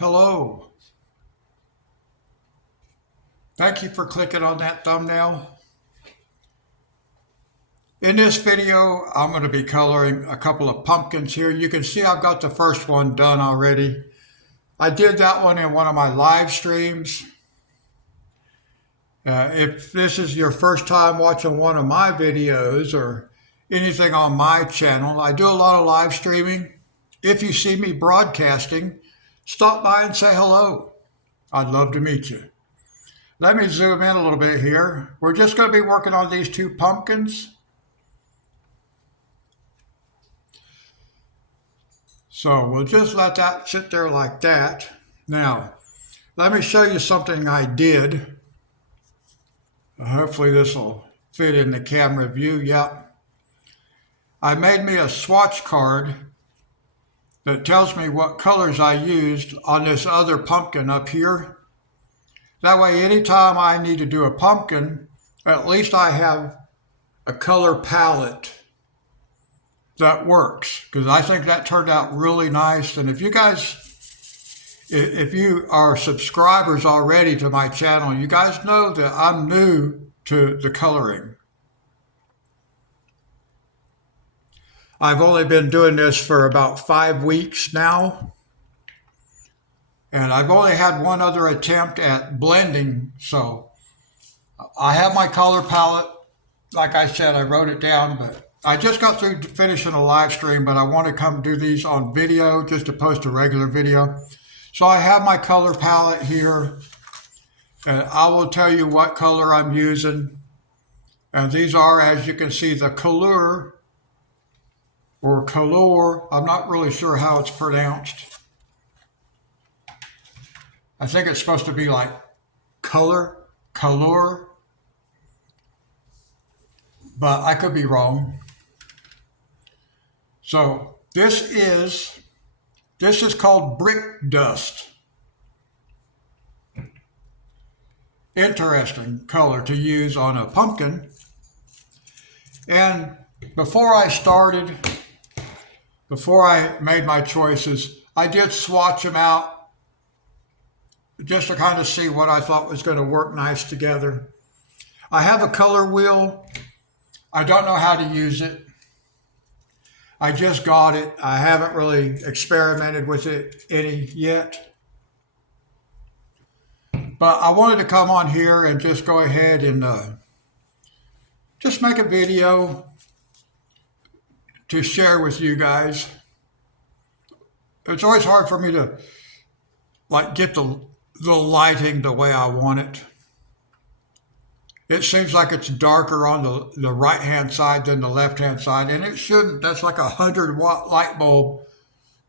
Hello. Thank you for clicking on that thumbnail. In this video, I'm going to be coloring a couple of pumpkins here. You can see I've got the first one done already. I did that one in one of my live streams. If this is your first time watching one of my videos or anything on my channel, I do a lot of live streaming. If you see me broadcasting, stop by and say hello. I'd love to meet you. Let me zoom in a little bit here. We're just going to be working on these two pumpkins. So we'll just let that sit there like that. Now, let me show you something I did. Hopefully this will fit in the camera view. Yep. I made me a swatch card that tells me what colors I used on this other pumpkin up here. That way, anytime I need to do a pumpkin, at least I have a color palette that works, because I think that turned out really nice. And if you are subscribers already to my channel, you guys know that I'm new to the coloring. I've only been doing this for about 5 weeks now, and I've only had one other attempt at blending. So I have my color palette. Like I said, I wrote it down, but I just got through finishing a live stream, but I want to come do these on video just to post a regular video. So I have my color palette here, and I will tell you what color I'm using. And these are, as you can see, the color or color. I'm not really sure how it's pronounced. I think it's supposed to be like color, but I could be wrong. So this is called brick dust. Interesting color to use on a pumpkin. And before I made my choices, I did swatch them out just to kind of see what I thought was going to work nice together. I have a color wheel. I don't know how to use it. I just got it. I haven't really experimented with it any yet. But I wanted to come on here and just go ahead and just make a video to share with you guys. It's always hard for me to get the lighting the way I want it. It seems like it's darker on the right-hand side than the left-hand side, and it shouldn't. That's like a 100-watt light bulb,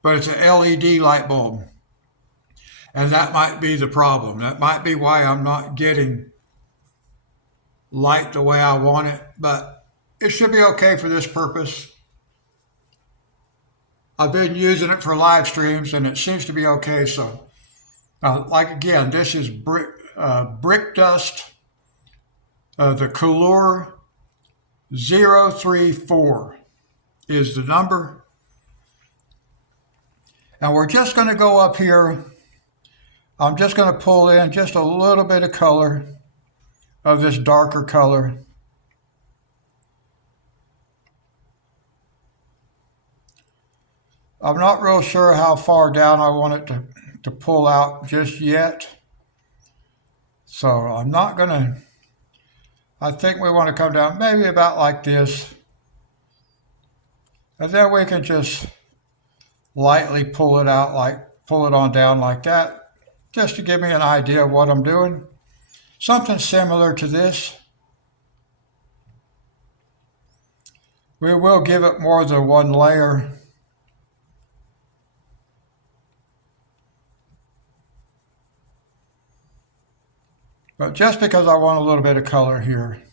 but it's an LED light bulb. And that might be the problem. That might be why I'm not getting light the way I want it, but it should be okay for this purpose. I've been using it for live streams, and it seems to be okay. So, again, this is brick dust. The color 034 is the number. And we're just going to go up here. I'm just going to pull in just a little bit of color of this darker color. I'm not real sure how far down I want it to pull out just yet. So I'm not going to... I think we want to come down maybe about like this. And then we can just lightly pull it on down like that, just to give me an idea of what I'm doing. Something similar to this. We will give it more than one layer. But just because I want a little bit of color here.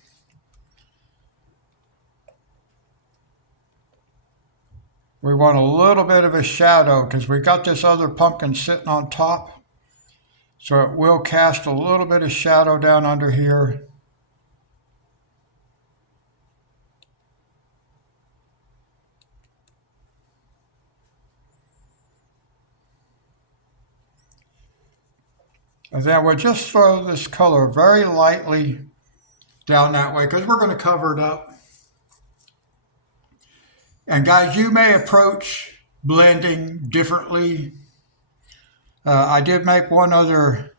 We want a little bit of a shadow because we got this other pumpkin sitting on top. So it will cast a little bit of shadow down under here. And then we'll just throw this color very lightly down that way because we're going to cover it up. And guys, you may approach blending differently. I did make one other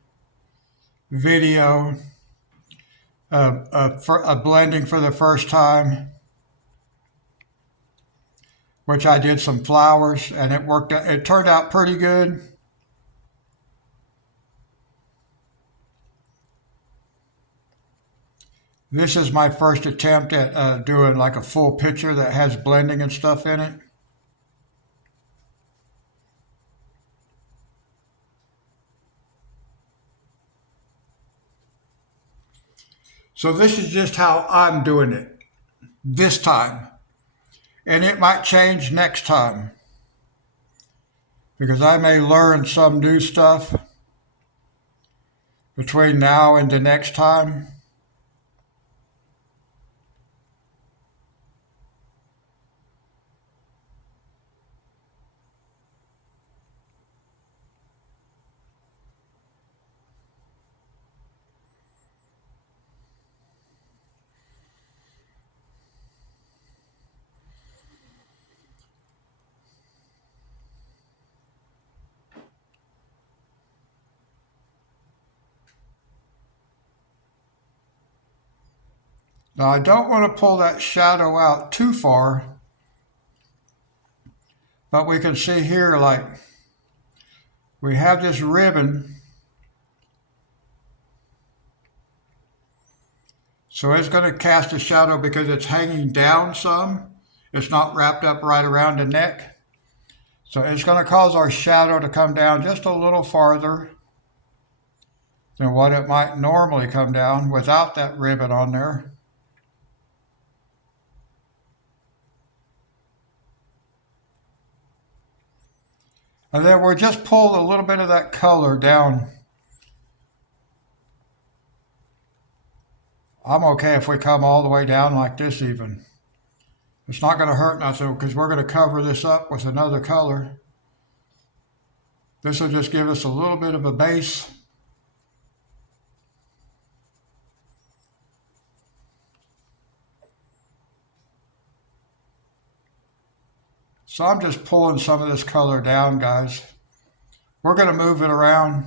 video of blending for the first time, which I did some flowers, and it worked. It turned out pretty good. This is my first attempt at doing like a full picture that has blending and stuff in it. So this is just how I'm doing it this time. And it might change next time because I may learn some new stuff between now and the next time. Now I don't want to pull that shadow out too far, but we can see here like we have this ribbon. So it's going to cast a shadow because it's hanging down some. It's not wrapped up right around the neck. So it's going to cause our shadow to come down just a little farther than what it might normally come down without that ribbon on there. And then we'll just pull a little bit of that color down. I'm okay if we come all the way down like this even. It's not going to hurt nothing because we're going to cover this up with another color. This will just give us a little bit of a base. So I'm just pulling some of this color down, guys. We're going to move it around.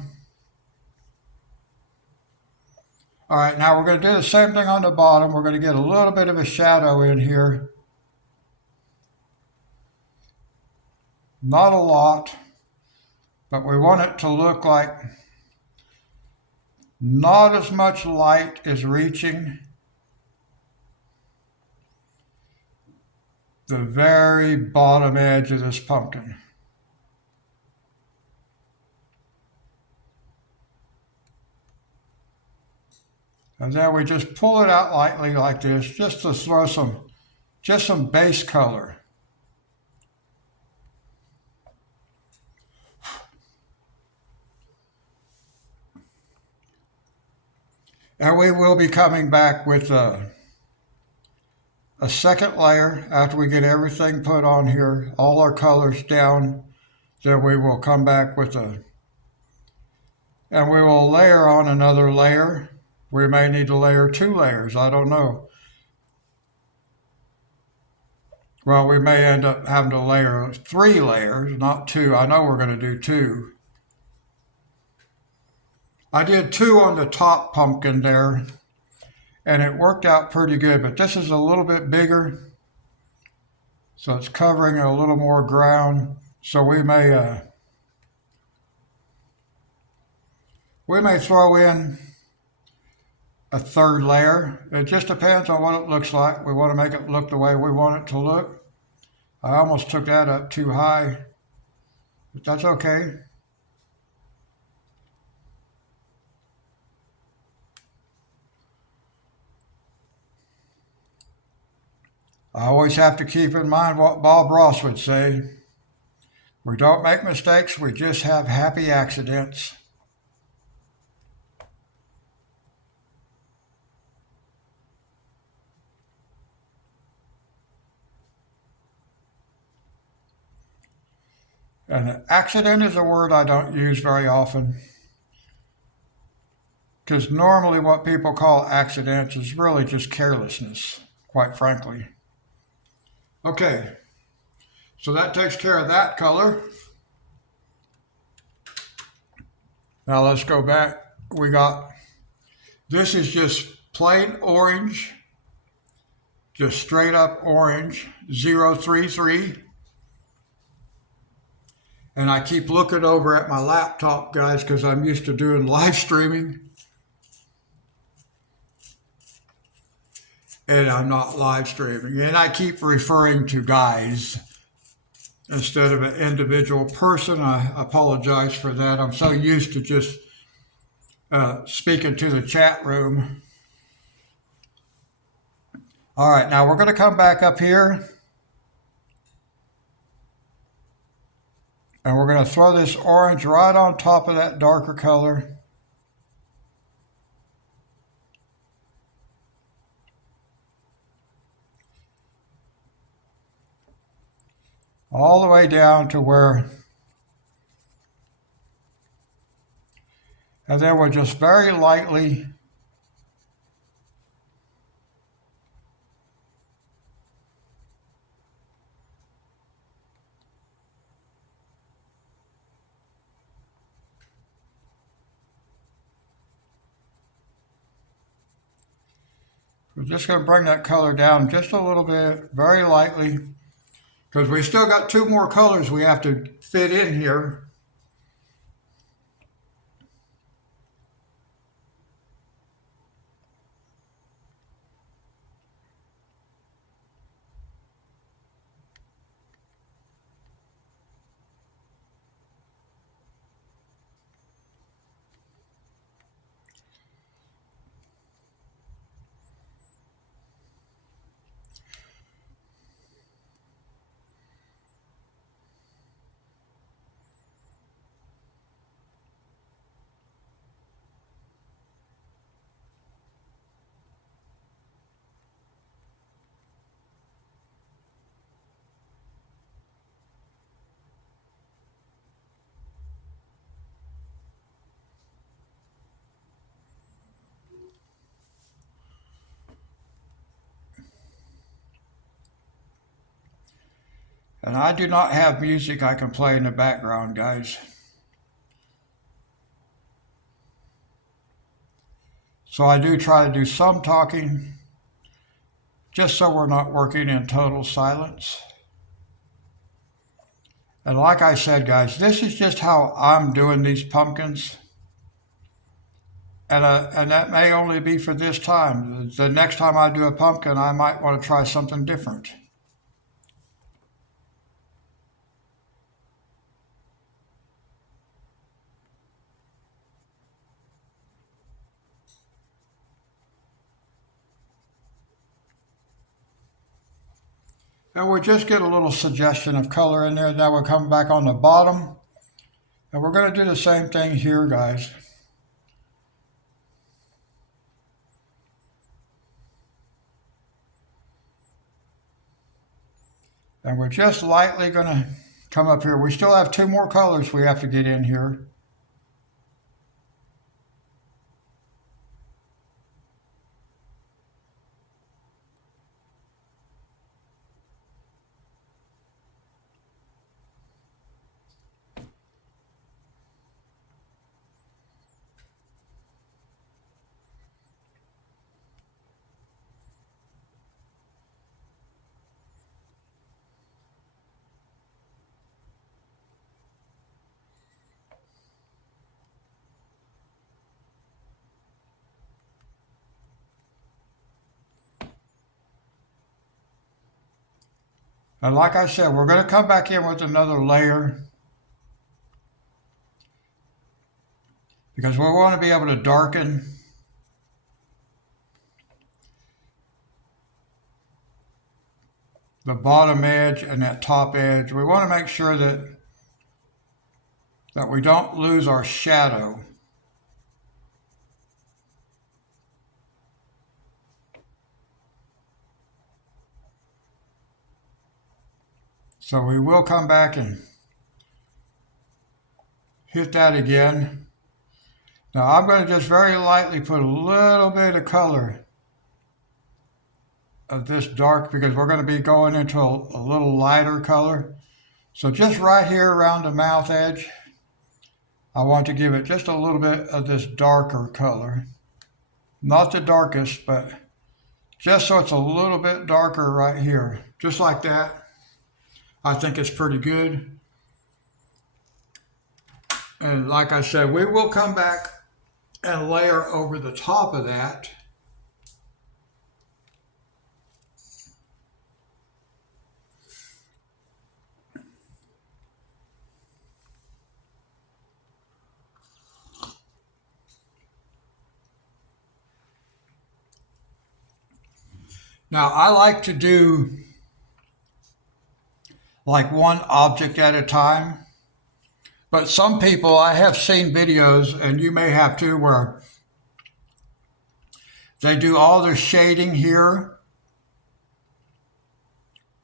All right, now we're going to do the same thing on the bottom. We're going to get a little bit of a shadow in here. Not a lot, but we want it to look like not as much light is reaching the very bottom edge of this pumpkin. And then we just pull it out lightly like this, just to throw some base color. And we will be coming back with a second layer after we get everything put on here, all our colors down. Then we will come back with and we will layer on another layer. We may need to layer 2 layers, I don't know. Well, we may end up having to layer 3 layers, not 2. I know we're going to do 2. I did 2 on the top pumpkin there, and it worked out pretty good, but this is a little bit bigger, so it's covering a little more ground. So we may throw in a 3rd layer. It just depends on what it looks like. We want to make it look the way we want it to look. I almost took that up too high, but that's okay. I always have to keep in mind what Bob Ross would say. We don't make mistakes, we just have happy accidents. And accident is a word I don't use very often. Because normally what people call accidents is really just carelessness, quite frankly. Okay, so that takes care of that color. Now let's go back. We got, this is just plain orange, just straight up orange, 033. And I keep looking over at my laptop, guys, because I'm used to doing live streaming. And I'm not live streaming. And I keep referring to guys instead of an individual person. I apologize for that. I'm so used to just speaking to the chat room. All right, now we're going to come back up here. And we're going to throw this orange right on top of that darker color. All the way down to where, and then we'll just very lightly we're just going to bring that color down just a little bit, very lightly, because we still got two more colors we have to fit in here. And I do not have music I can play in the background, guys. So I do try to do some talking, just so we're not working in total silence. And like I said, guys, this is just how I'm doing these pumpkins. And that may only be for this time. The next time I do a pumpkin, I might want to try something different. And we'll just get a little suggestion of color in there. Now we'll come back on the bottom. And we're going to do the same thing here, guys. And we're just lightly going to come up here. We still have two more colors we have to get in here. And like I said, we're going to come back in with another layer because we want to be able to darken the bottom edge and that top edge. We want to make sure that we don't lose our shadow. So we will come back and hit that again. Now I'm going to just very lightly put a little bit of color of this dark because we're going to be going into a little lighter color. So just right here around the mouth edge, I want to give it just a little bit of this darker color. Not the darkest, but just so it's a little bit darker right here. Just like that. I think it's pretty good. And like I said, we will come back and layer over the top of that. Now, I like to do like one object at a time, but some people, I have seen videos, and you may have too, where they do all their shading here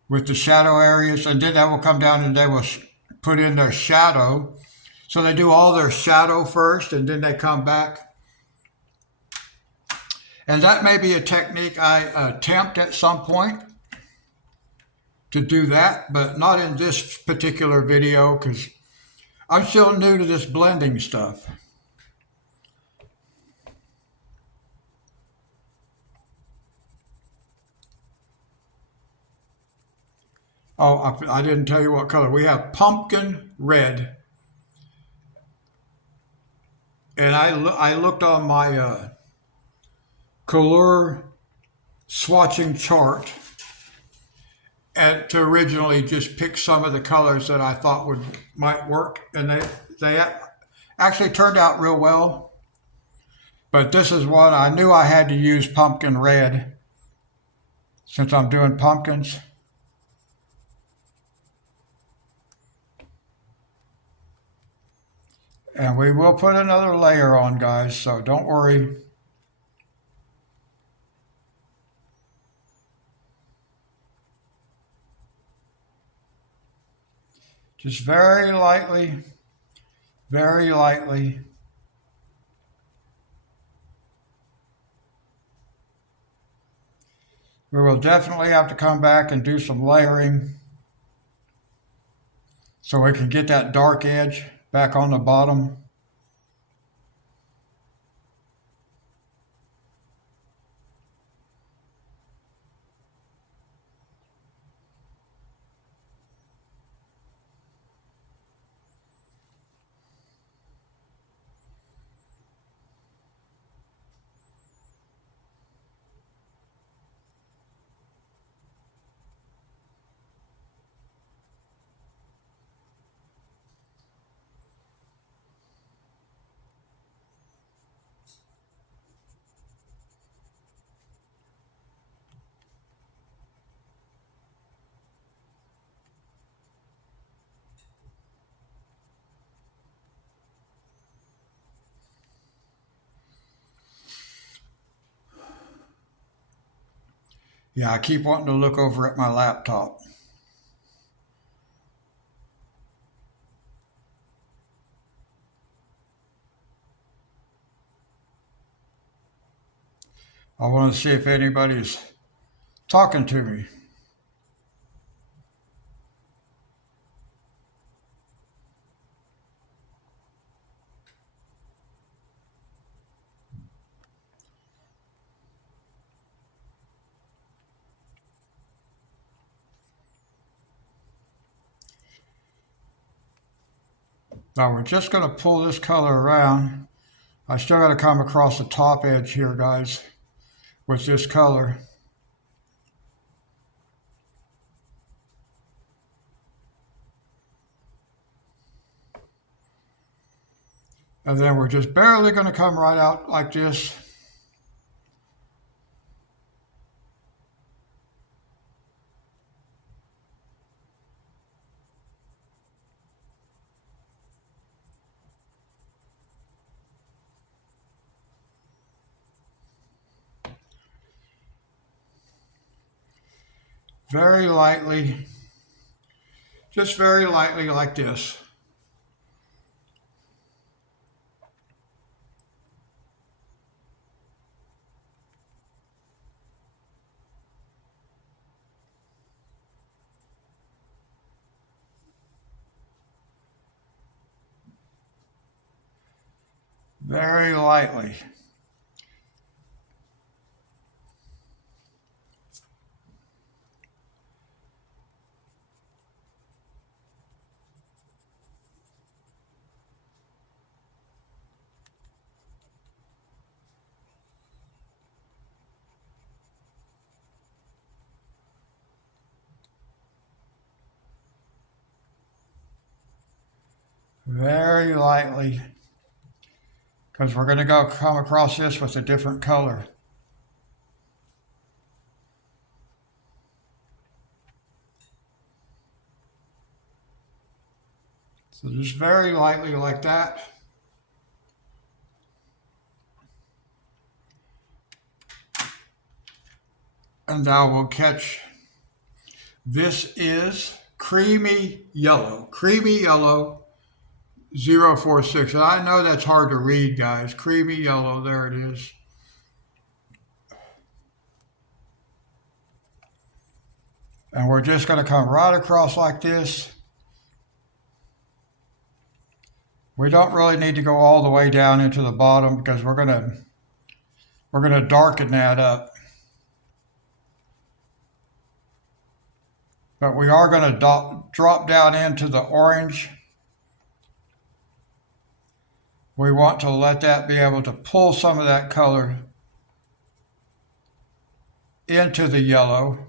with the shadow areas, and then that will come down and they will put in their shadow. So they do all their shadow first, and then they come back. And that may be a technique I attempt at some point to do that, but not in this particular video because I'm still new to this blending stuff. Oh, I didn't tell you what color. We have pumpkin red. And I looked on my color swatching chart and to originally just pick some of the colors that I thought might work. And they actually turned out real well. But this is one I knew I had to use pumpkin red since I'm doing pumpkins. And we will put another layer on, guys, so don't worry. Just very lightly, very lightly. We will definitely have to come back and do some layering so we can get that dark edge back on the bottom. Yeah, I keep wanting to look over at my laptop. I want to see if anybody's talking to me. Now we're just going to pull this color around. I still got to come across the top edge here, guys, with this color. And then we're just barely going to come right out like this. Very lightly, just very lightly like this. very lightly. Very lightly, because we're going to come across this with a different color. So just very lightly like that. And now we'll catch, this is creamy yellow 046. And I know that's hard to read, guys. Creamy yellow, there it is. And we're just going to come right across like this. We don't really need to go all the way down into the bottom because we're going to darken that up. But we are going to drop down into the orange. We want to let that be able to pull some of that color into the yellow.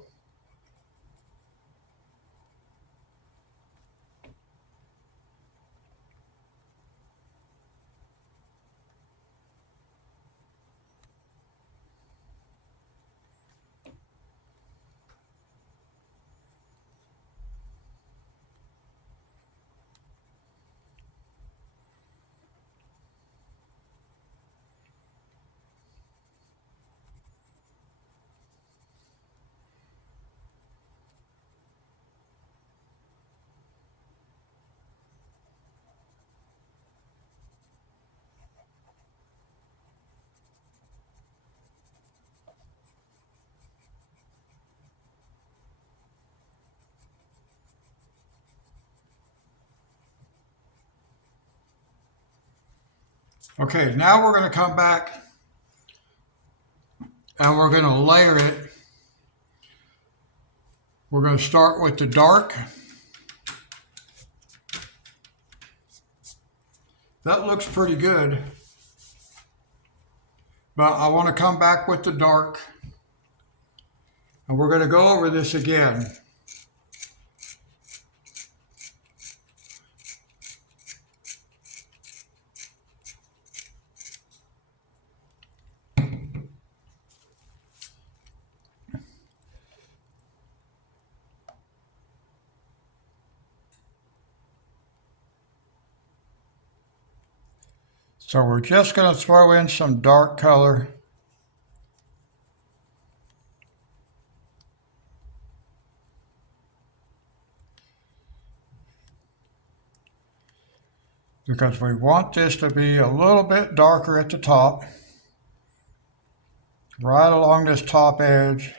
Okay, now we're going to come back and we're going to layer it. We're going to start with the dark. That looks pretty good. But I want to come back with the dark. And we're going to go over this again. So we're just going to throw in some dark color. Because we want this to be a little bit darker at the top. Right along this top edge.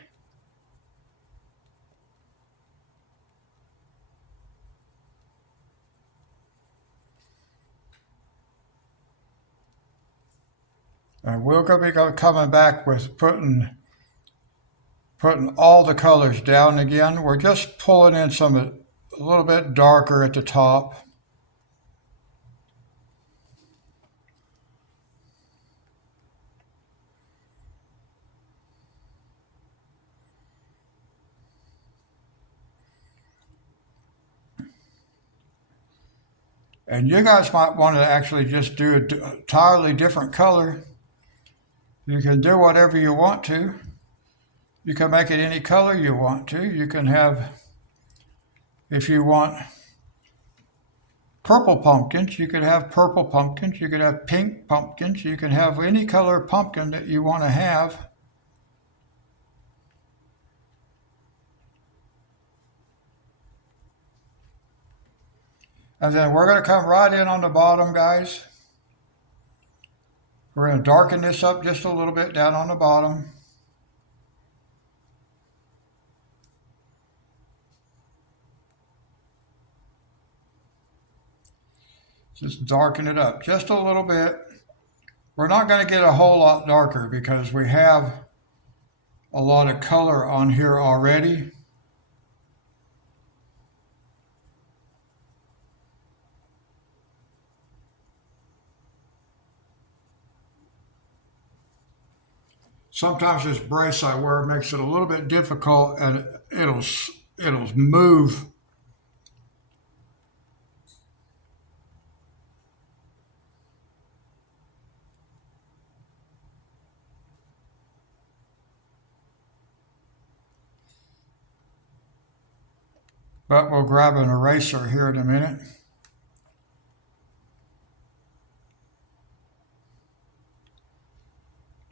And we're going to be coming back with putting all the colors down again. We're just pulling in some a little bit darker at the top. And you guys might want to actually just do an entirely different color. You can do whatever you want to. You can make it any color you want to. You can have, if you want purple pumpkins, you could have purple pumpkins. You could have pink pumpkins. You can have any color pumpkin that you want to have. And then we're going to come right in on the bottom, guys. We're going to darken this up just a little bit down on the bottom. Just darken it up just a little bit. We're not going to get a whole lot darker because we have a lot of color on here already. Sometimes this brace I wear makes it a little bit difficult, and it'll move. But we'll grab an eraser here in a minute.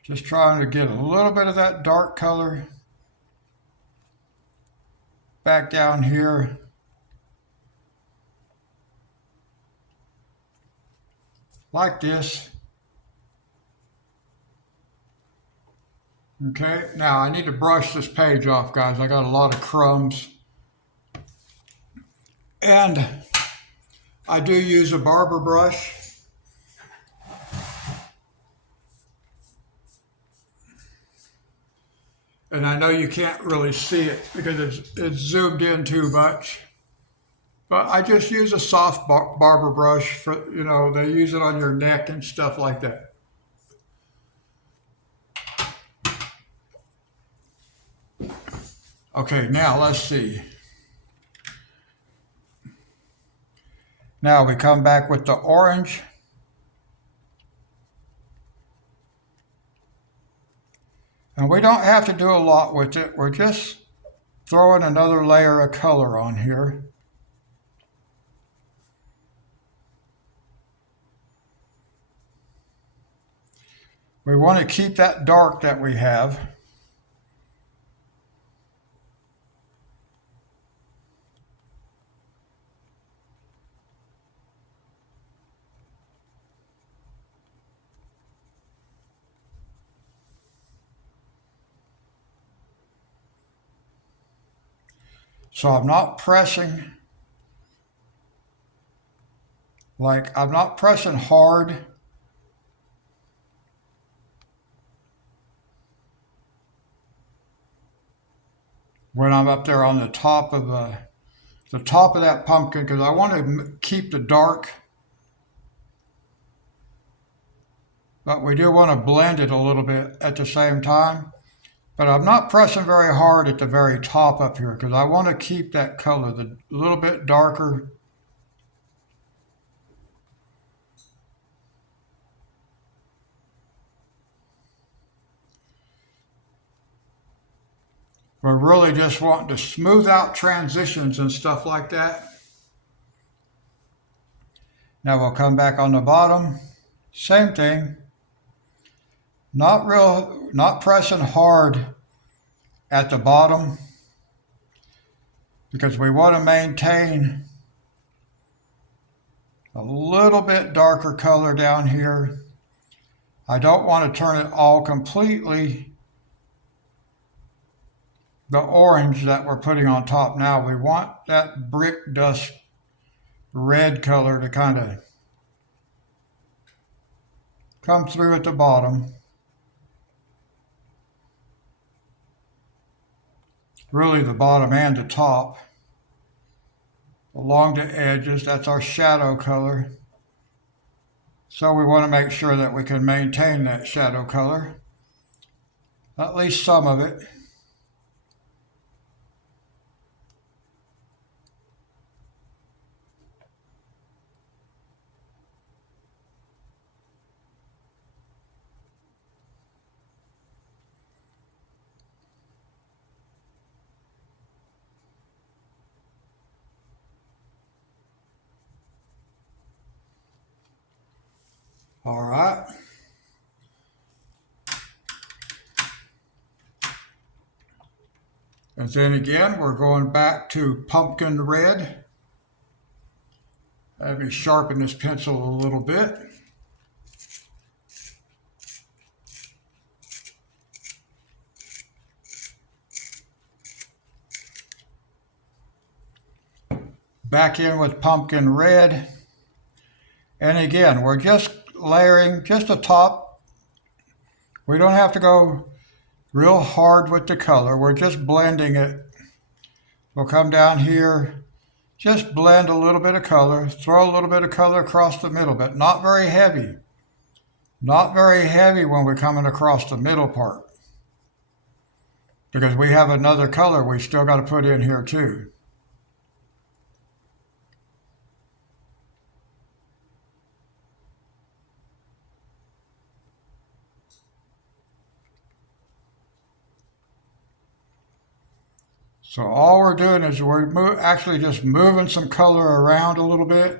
Just trying to get a little bit of that dark color back down here. Like this. Okay, now I need to brush this page off, guys. I got a lot of crumbs. And I do use a barber brush. And I know you can't really see it because it's zoomed in too much. But I just use a soft barber brush for, they use it on your neck and stuff like that. Okay, now let's see. Now we come back with the orange. And we don't have to do a lot with it. We're just throwing another layer of color on here. We want to keep that dark that we have. So I'm not pressing, I'm not pressing hard. When I'm up there on the top of that pumpkin, because I want to keep the dark, but we do want to blend it a little bit at the same time. But I'm not pressing very hard at the very top up here because I want to keep that color a little bit darker. We're really just wanting to smooth out transitions and stuff like that. Now we'll come back on the bottom. Same thing. Not pressing hard at the bottom because we want to maintain a little bit darker color down here. I don't want to turn it all completely the orange that we're putting on top now. We want that brick dust red color to kind of come through at the bottom. Really the bottom and the top. Along the edges, that's our shadow color. So we want to make sure that we can maintain that shadow color. At least some of it. All right. And then again, we're going back to pumpkin red. Let me sharpen this pencil a little bit. Back in with pumpkin red. And again, we're just layering just the top We don't have to go real hard with the color. We're just blending it. We'll come down here, just blend a little bit of color, throw a little bit of color across the middle, but not very heavy. Not very heavy when we're coming across the middle part, because we have another color we still got to put in here too. So all we're doing is we're actually just moving some color around a little bit.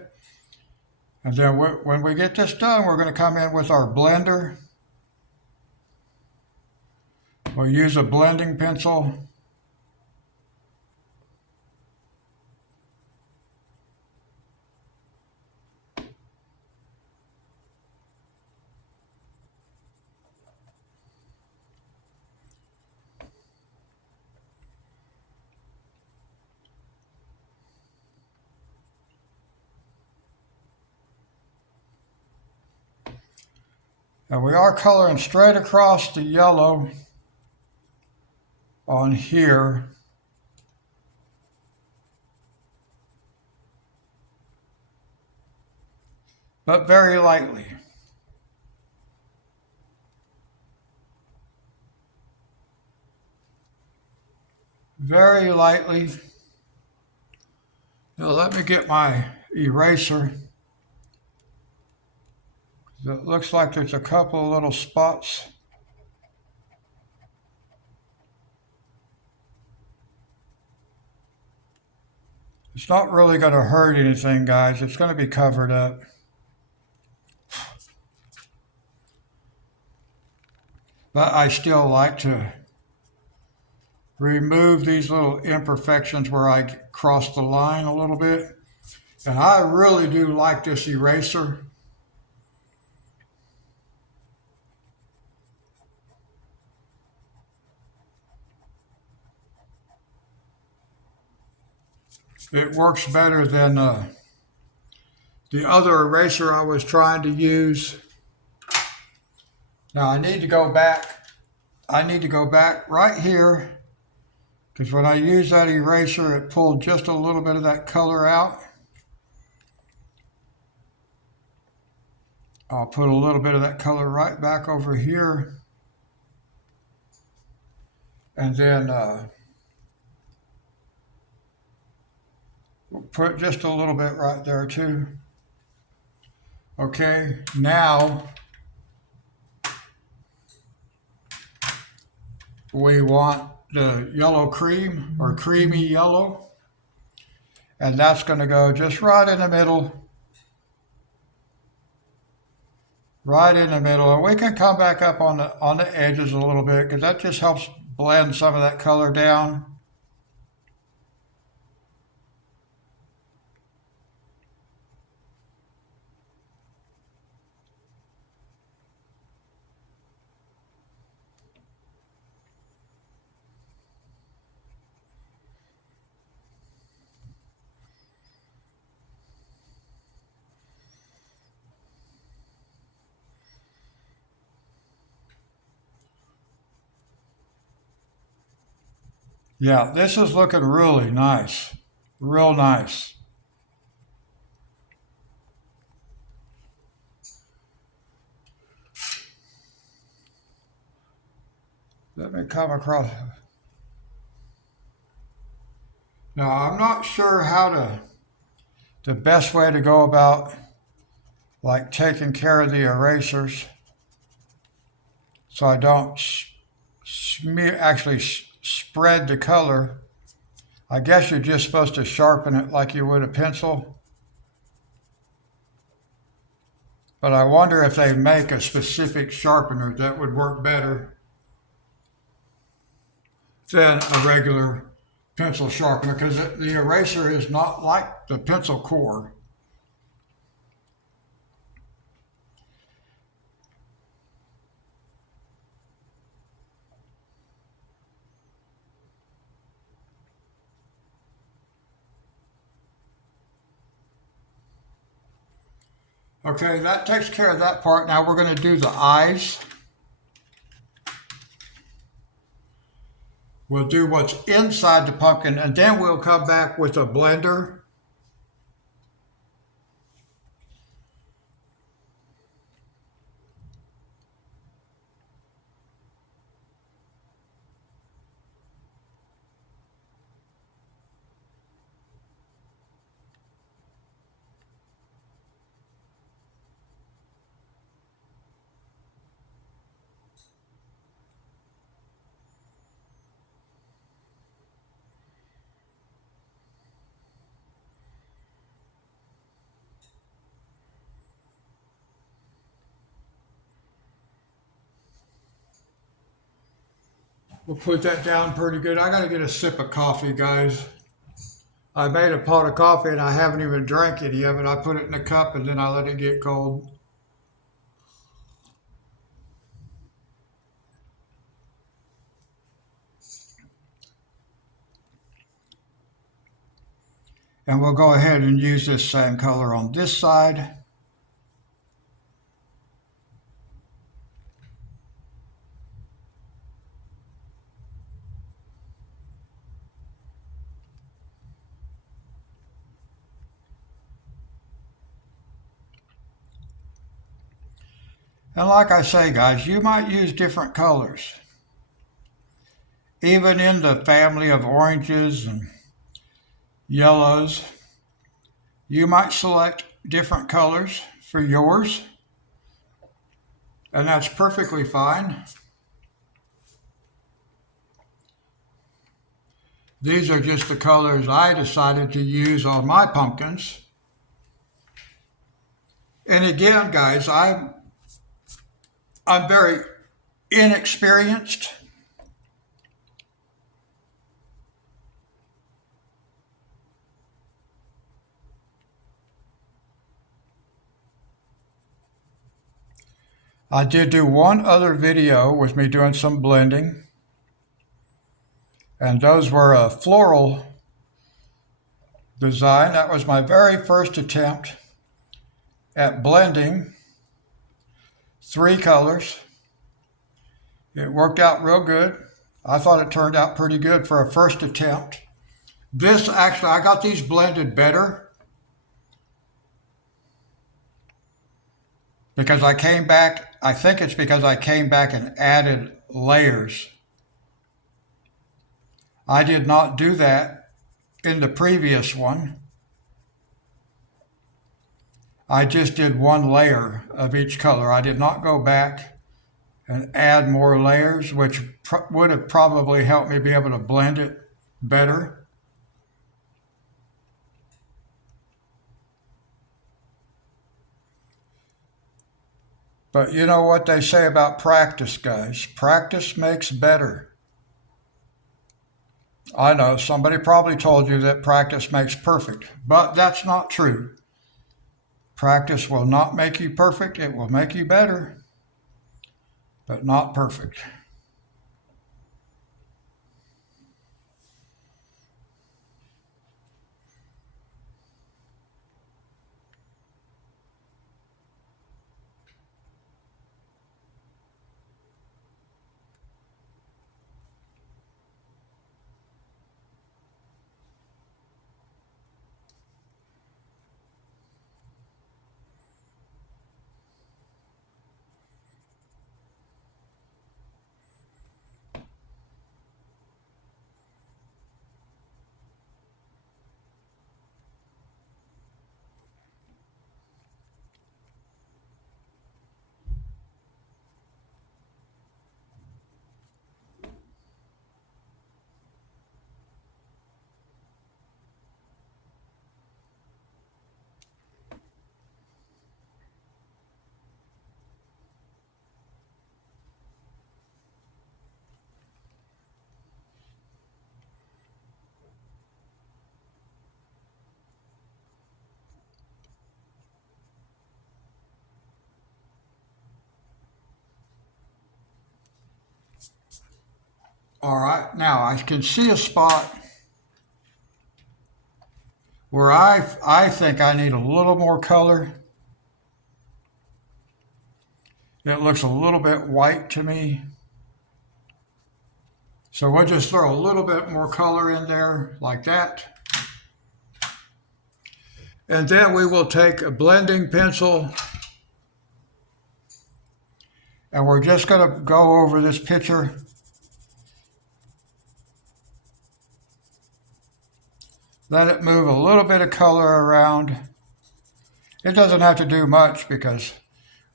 And then when we get this done, we're going to come in with our blender. We'll use a blending pencil. And we are coloring straight across the yellow on here. But very lightly. Very lightly. Now let me get my eraser. It looks like there's a couple of little spots. It's not really going to hurt anything, guys. It's going to be covered up. But I still like to remove these little imperfections where I cross the line a little bit. And I really do like this eraser. It works better than the other eraser I was trying to use. Now I need to go back. I need to go back right here, because when I use that eraser, it pulled just a little bit of that color out. I'll put a little bit of that color right back over here. And then we'll put just a little bit right there too. Okay, now we want the yellow cream, or creamy yellow. And that's going to go just right in the middle. Right in the middle. And we can come back up on the edges a little bit, because that just helps blend some of that color down. Yeah, this is looking really nice. Real nice. Let me come across. Now, I'm not sure the best way to go about like taking care of the erasers, so I don't spread the color. I guess you're just supposed to sharpen it like you would a pencil. But I wonder if they make a specific sharpener that would work better than a regular pencil sharpener, because the eraser is not like the pencil core. Okay, that takes care of that part. Now we're going to do the eyes. We'll do what's inside the pumpkin, and then we'll come back with a blender. We'll put that down pretty good. I got to get a sip of coffee, guys. I made a pot of coffee and I haven't even drank any of it. I put it in a cup and then I let it get cold. And we'll go ahead and use this same color on this side. And like I say, guys, you might use different colors. Even in the family of oranges and yellows, you might select different colors for yours, and that's perfectly fine. These are just the colors I decided to use on my pumpkins. And again, guys, I'm very inexperienced. I did do one other video with me doing some blending, and those were a floral design. That was my very first attempt at blending 3 colors. It worked out real good. I thought it turned out pretty good for a first attempt. This actually, I got these blended better because I came back, I think it's because I came back and added layers. I did not do that in the previous one. I just did one layer of each color. I did not go back and add more layers, which would have probably helped me be able to blend it better. But you know what they say about practice, guys? Practice makes better. I know somebody probably told you that practice makes perfect, but that's not true. Practice will not make you perfect. It will make you better, but not perfect. All right, now I can see a spot where I think I need a little more color. It looks a little bit white to me. So we'll just throw a little bit more color in there like that. And then we will take a blending pencil and we're just going to go over this picture. Let it move a little bit of color around. It doesn't have to do much because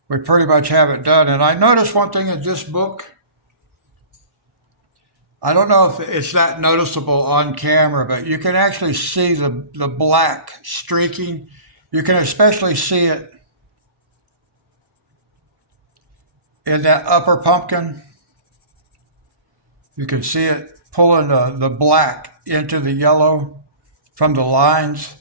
we pretty much have it done. And I noticed one thing in this book. I don't know if it's that noticeable on camera, but you can actually see the black streaking. You can especially see it in that upper pumpkin. You can see it pulling the black into the yellow from the lines.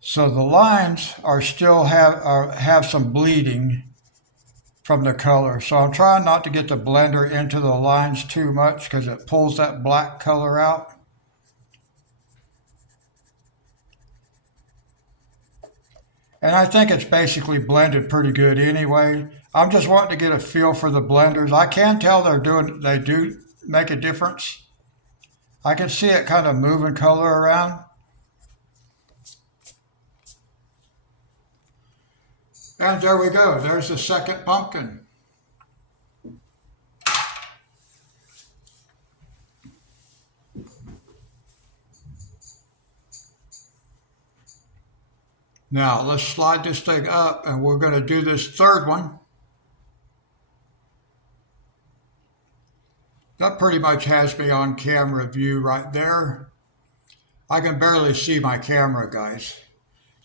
So the lines are still have some bleeding from the color. So I'm trying not to get the blender into the lines too much because it pulls that black color out. And I think it's basically blended pretty good anyway. I'm just wanting to get a feel for the blenders. I can tell they do make a difference. I can see it kind of moving color around. And there we go. There's the second pumpkin. Now let's slide this thing up and we're going to do this third one. That pretty much has me on camera view right there. I can barely see my camera, guys.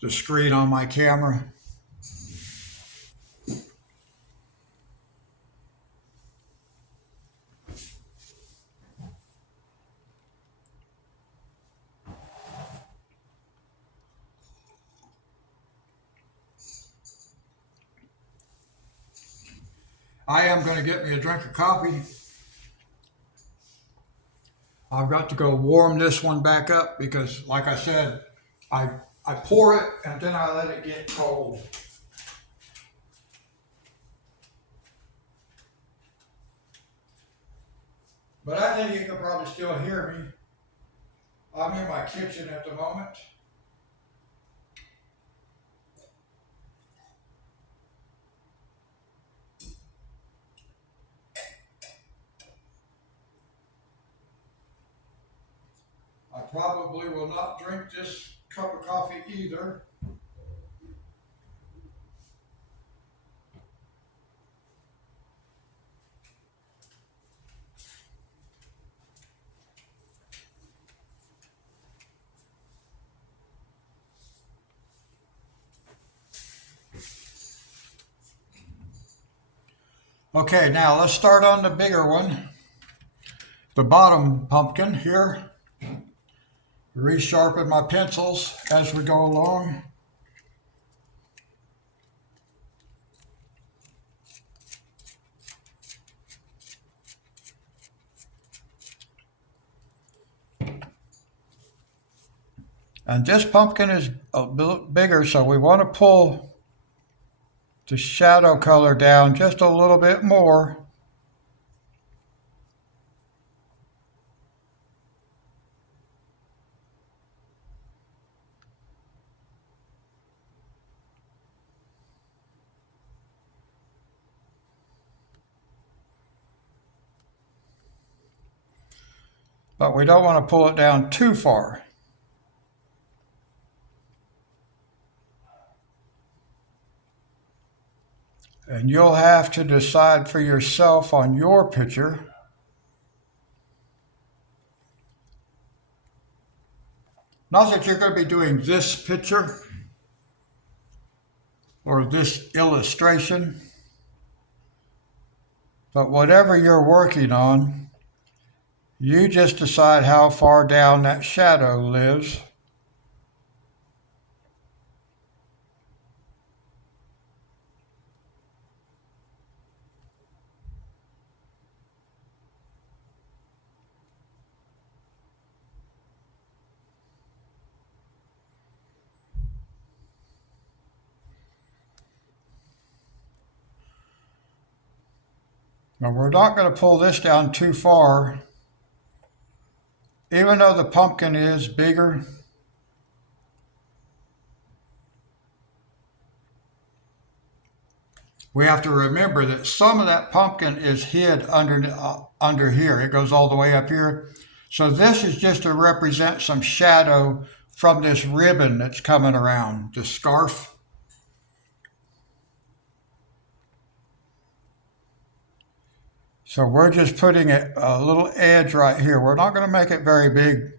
The screen on my camera. I am going to get me a drink of coffee. I've got to go warm this one back up because, like I said, I pour it and then I let it get cold. But I think you can probably still hear me. I'm in my kitchen at the moment. I probably will not drink this cup of coffee either. Okay, now let's start on the bigger one. The bottom pumpkin here. Resharpen my pencils as we go along. And this pumpkin is a bit bigger, so we want to pull the shadow color down just a little bit more. But we don't want to pull it down too far. And you'll have to decide for yourself on your picture. Not that you're going to be doing this picture or this illustration, but whatever you're working on, you just decide how far down that shadow lives. Now we're not going to pull this down too far. Even though the pumpkin is bigger, we have to remember that some of that pumpkin is hid under here. It goes all the way up here. So this is just to represent some shadow from this ribbon that's coming around, the scarf. So we're just putting a little edge right here. We're not going to make it very big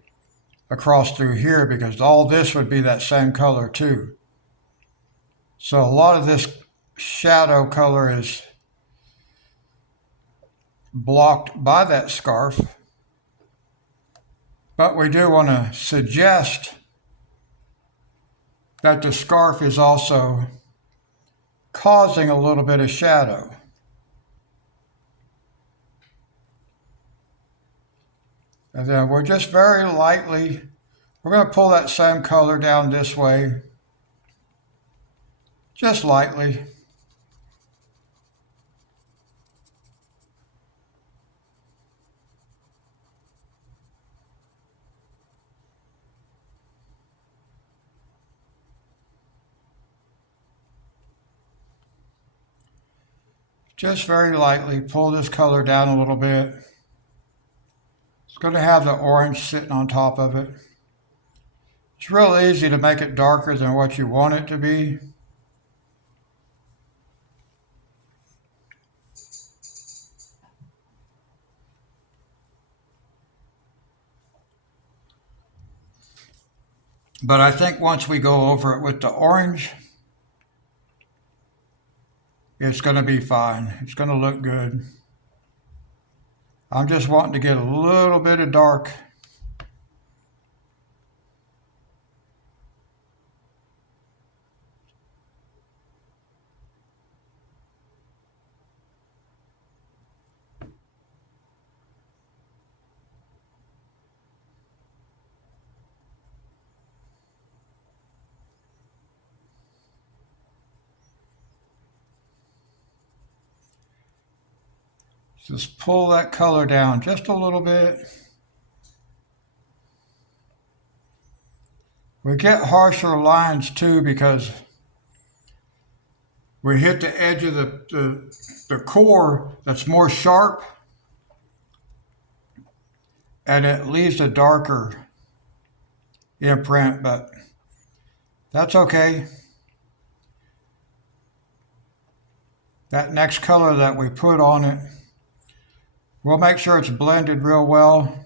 across through here because all this would be that same color too. So a lot of this shadow color is blocked by that scarf. But we do want to suggest that the scarf is also causing a little bit of shadow. And then we're just very lightly, we're going to pull that same color down this way, just lightly. Just very lightly pull this color down a little bit. It's going to have the orange sitting on top of it. It's real easy to make it darker than what you want it to be. But I think once we go over it with the orange, it's going to be fine. It's going to look good. I'm just wanting to get a little bit of dark. Just pull that color down just a little bit. We get harsher lines too because we hit the edge of the core that's more sharp and it leaves a darker imprint, but that's okay. That next color that we put on it, we'll make sure it's blended real well.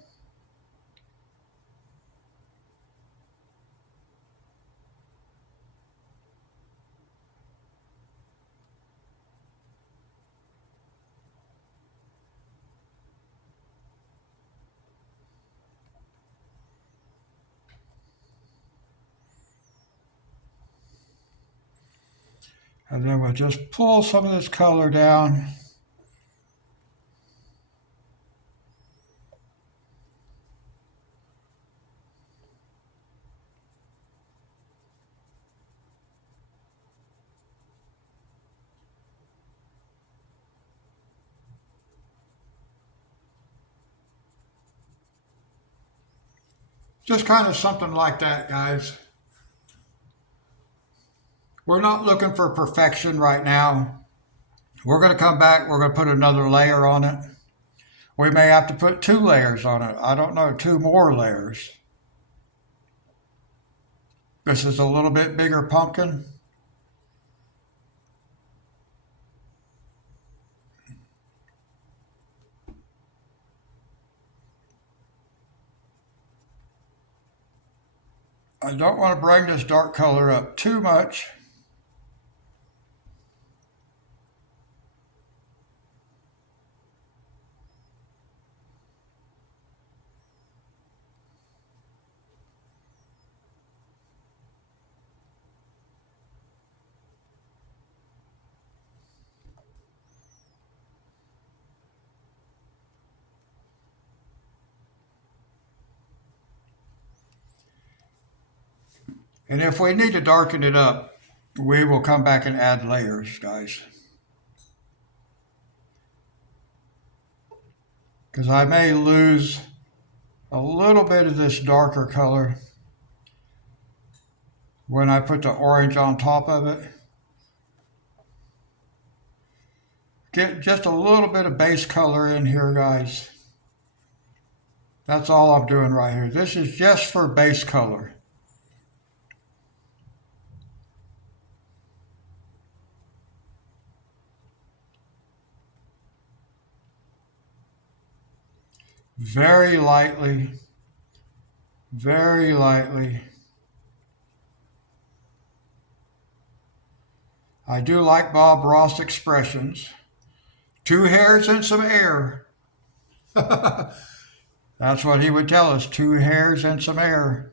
And then we'll just pull some of this color down. Just kind of something like that, guys. We're not looking for perfection right now. We're going to come back. We're going to put another layer on it. We may have to put 2 layers on it. I don't know, 2 more layers. This is a little bit bigger pumpkin. I don't want to bring this dark color up too much. And if we need to darken it up, we will come back and add layers, guys. because I may lose a little bit of this darker color when I put the orange on top of it. Get just a little bit of base color in here, guys. That's all I'm doing right here. This is just for base color. Very lightly, very lightly. I do like Bob Ross expressions. 2 hairs and some air. That's what he would tell us, 2 hairs and some air.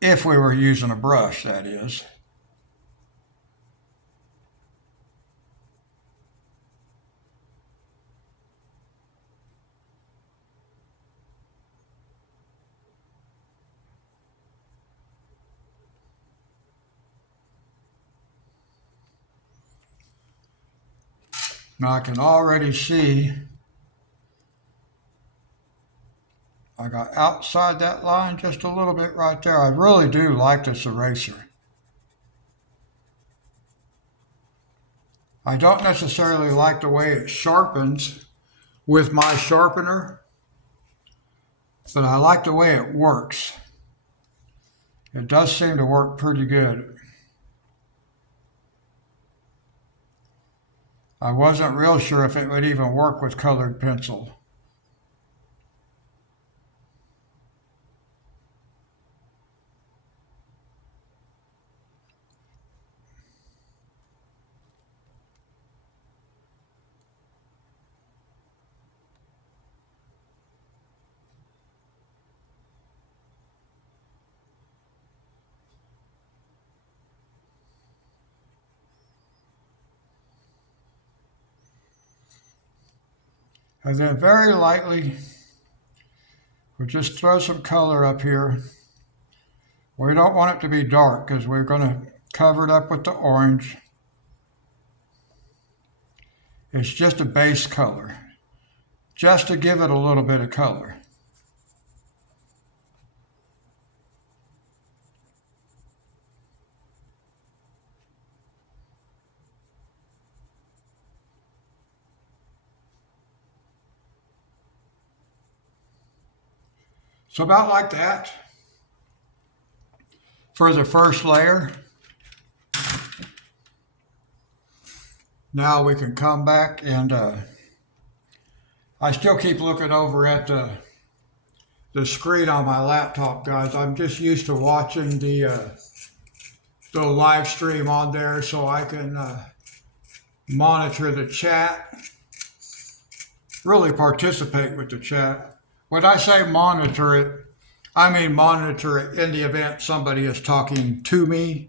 If we were using a brush, that is. Now I can already see I got outside that line just a little bit right there. I really do like this eraser. I don't necessarily like the way it sharpens with my sharpener, but I like the way it works. It does seem to work pretty good. I wasn't real sure if it would even work with colored pencil. And then very lightly, we'll just throw some color up here. We don't want it to be dark because we're going to cover it up with the orange. It's just a base color, just to give it a little bit of color. So about like that for the first layer. Now we can come back and I still keep looking over at the screen on my laptop, guys. I'm just used to watching the live stream on there so I can monitor the chat, really participate with the chat. When I say monitor it, I mean monitor it in the event somebody is talking to me.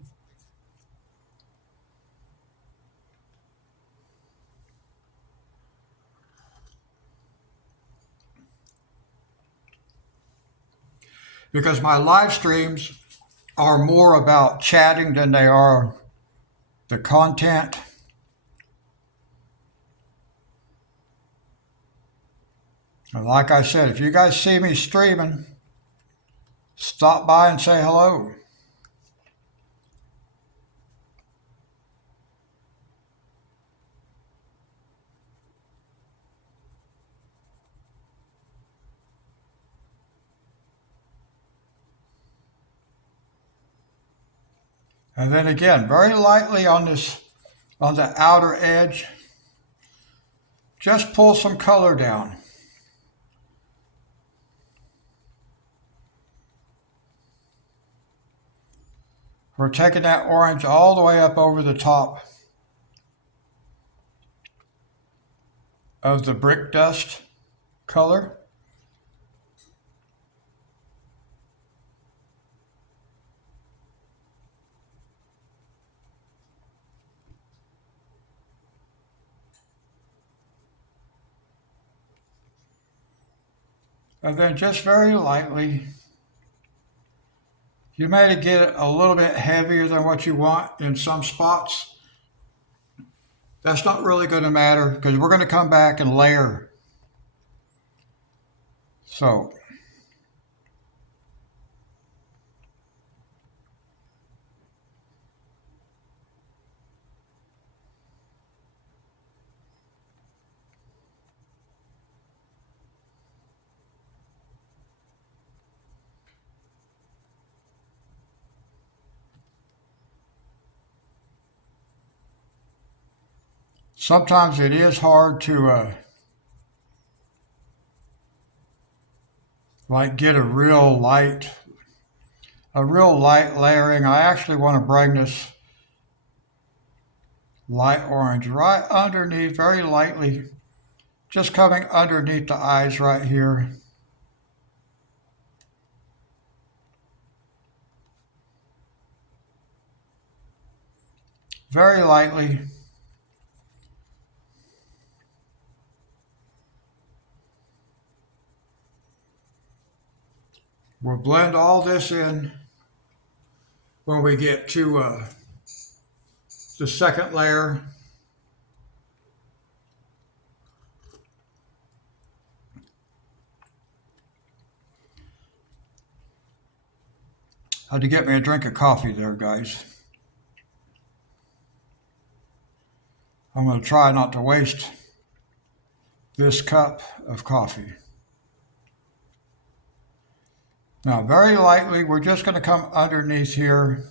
Because my live streams are more about chatting than they are the content. And like I said, if you guys see me streaming, stop by and say hello. And then again, very lightly on the outer edge, just pull some color down. We're taking that orange all the way up over the top of the brick dust color. And then just very lightly, you may get it a little bit heavier than what you want in some spots. That's not really going to matter because we're going to come back and layer. So sometimes it is hard to like get a real light layering. I actually want to bring this light orange right underneath, very lightly, just coming underneath the eyes right here. Very lightly. We'll blend all this in when we get to the second layer. I had to get me a drink of coffee there, guys. I'm going to try not to waste this cup of coffee. Now, very lightly, we're just going to come underneath here.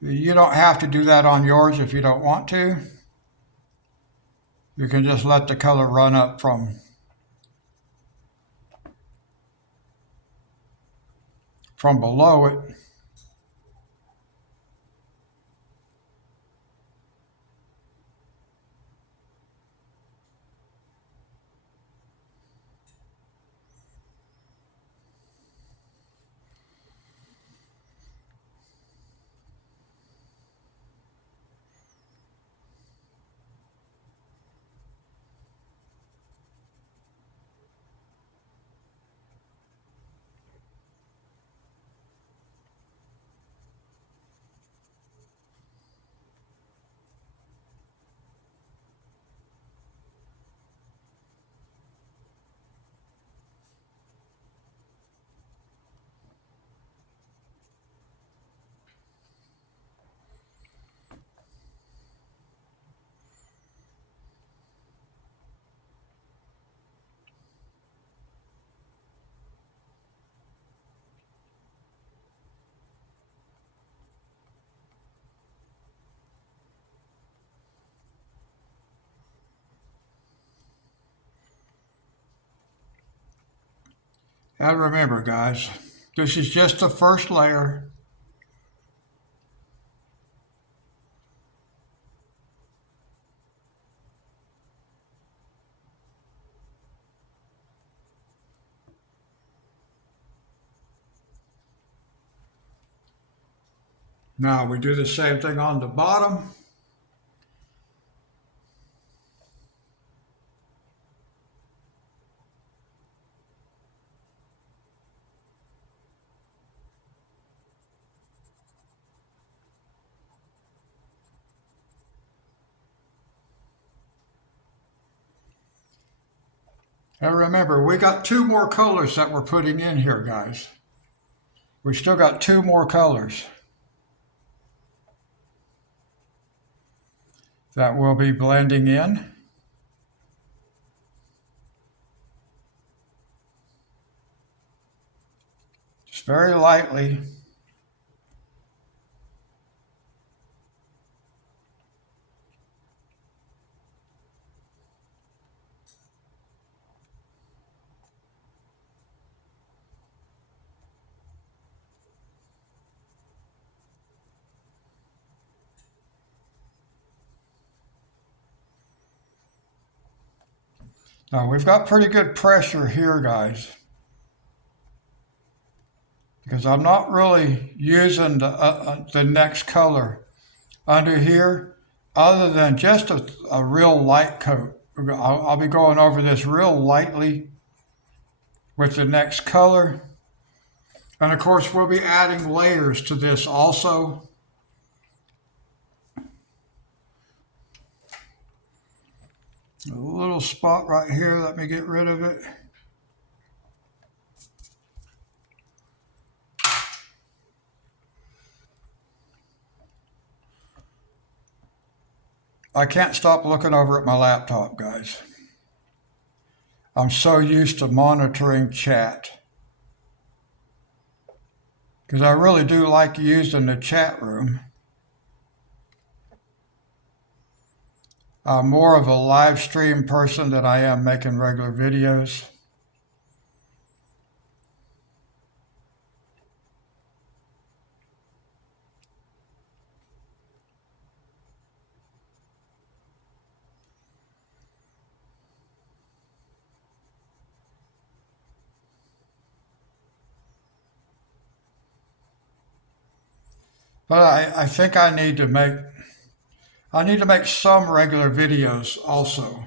You don't have to do that on yours if you don't want to. You can just let the color run up from below it. And remember, guys, this is just the first layer. Now we do the same thing on the bottom. And remember, we got two more colors that we're putting in here, guys. We still got two more colors that we'll be blending in. Just very lightly. Now we've got pretty good pressure here, guys, because I'm not really using the next color under here other than just a real light coat. I'll be going over this real lightly with the next color. And of course, we'll be adding layers to this also. A little spot right here, let me get rid of it. I can't stop looking over at my laptop, guys. I'm so used to monitoring chat. Because I really do like using the chat room. I'm more of a live stream person than I am making regular videos. But I think I need to make some regular videos also.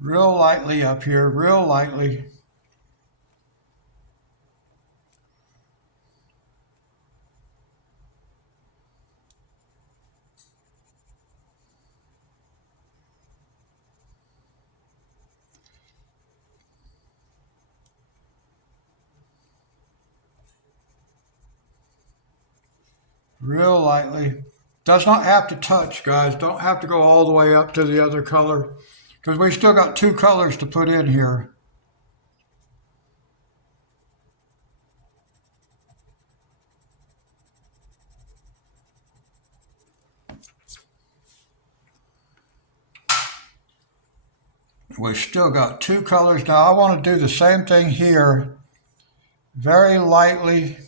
Real lightly up here, real lightly. Real lightly. Does not have to touch, guys. Don't have to go all the way up to the other color. Because we still got two colors to put in here. We've still got two colors. Now I want to do the same thing here. Very lightly.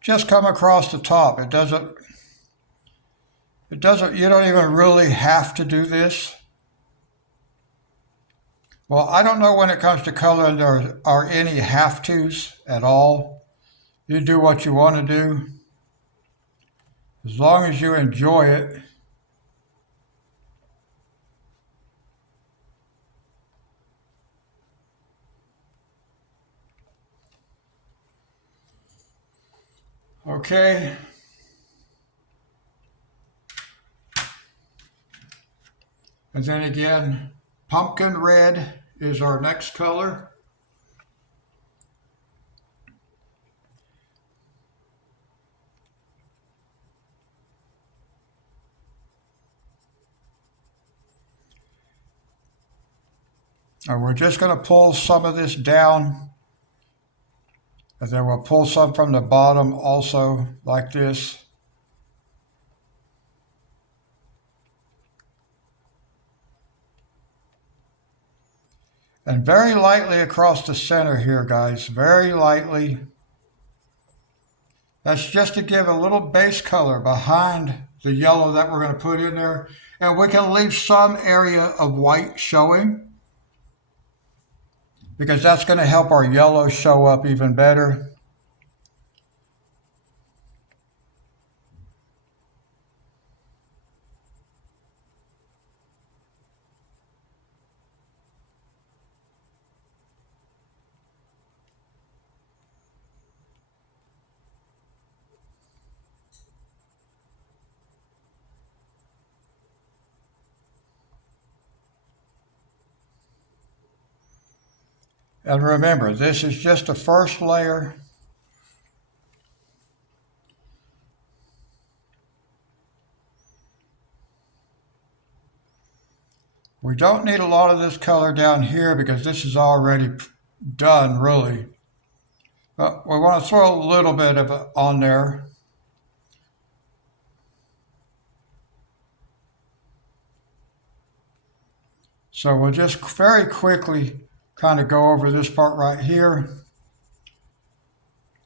Just come across the top. It doesn't, you don't even really have to do this. Well, I don't know when it comes to coloring there are any have-tos at all. You do what you want to do. As long as you enjoy it. Okay. And then again, pumpkin red is our next color. And we're just going to pull some of this down. And then we'll pull some from the bottom also, like this. And very lightly across the center here, guys. Very lightly. That's just to give a little base color behind the yellow that we're going to put in there. And we can leave some area of white showing, because that's going to help our yellow show up even better. And remember, this is just the first layer. We don't need a lot of this color down here because this is already done, really. But we want to throw a little bit of it on there. So we'll just very quickly kind of go over this part right here.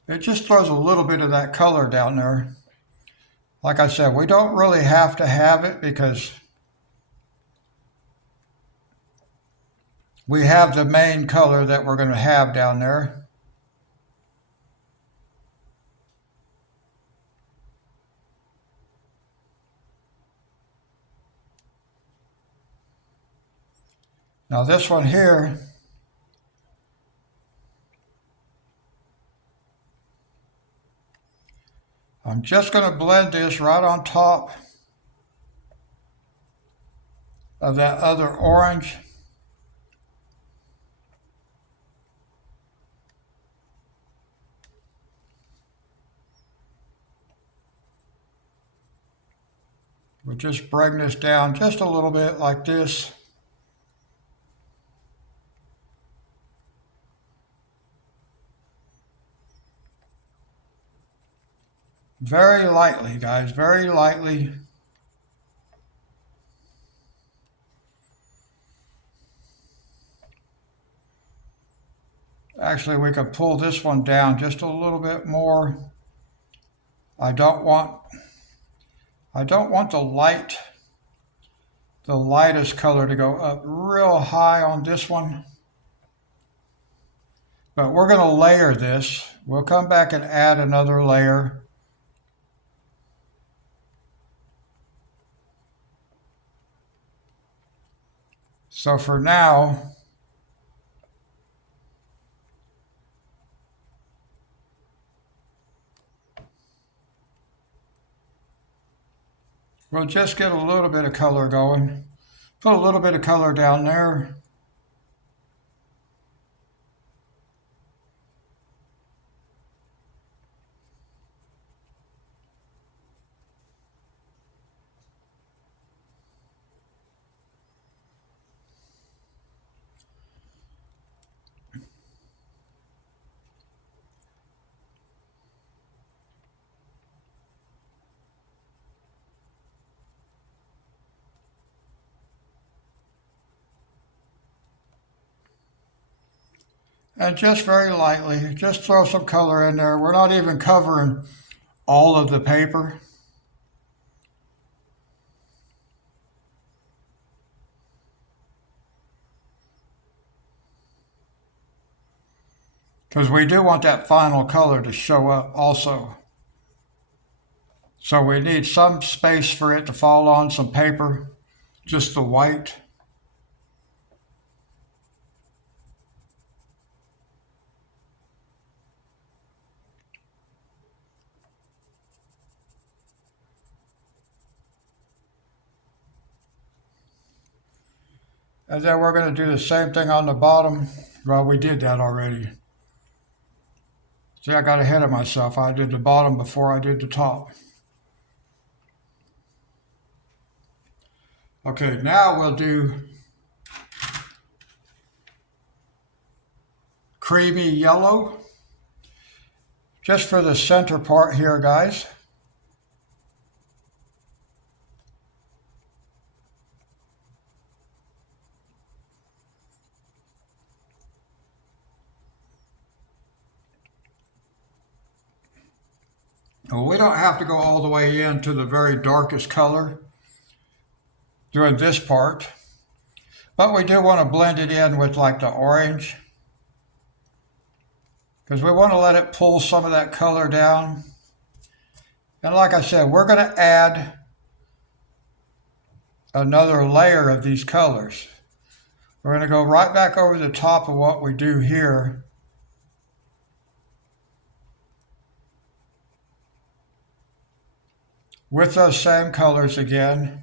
It just throws a little bit of that color down there. Like I said, we don't really have to have it because we have the main color that we're going to have down there. Now this one here, I'm just going to blend this right on top of that other orange. We'll just bring this down just a little bit like this. Very lightly, guys, very lightly. Actually, we could pull this one down just a little bit more. I don't want the lightest color to go up real high on this one. But we're going to layer this. We'll come back and add another layer. So for now, we'll just get a little bit of color going. Put a little bit of color down there. And just very lightly, just throw some color in there. We're not even covering all of the paper. Because we do want that final color to show up also. So we need some space for it to fall on some paper, just the white. And then we're going to do the same thing on the bottom. Well, we did that already. See, I got ahead of myself. I did the bottom before I did the top. Okay, now we'll do creamy yellow. Just for the center part here, guys. Well, we don't have to go all the way into the very darkest color doing this part, but we do want to blend it in with like the orange because we want to let it pull some of that color down. And like I said, we're going to add another layer of these colors. We're going to go right back over the top of what we do here. With those same colors again.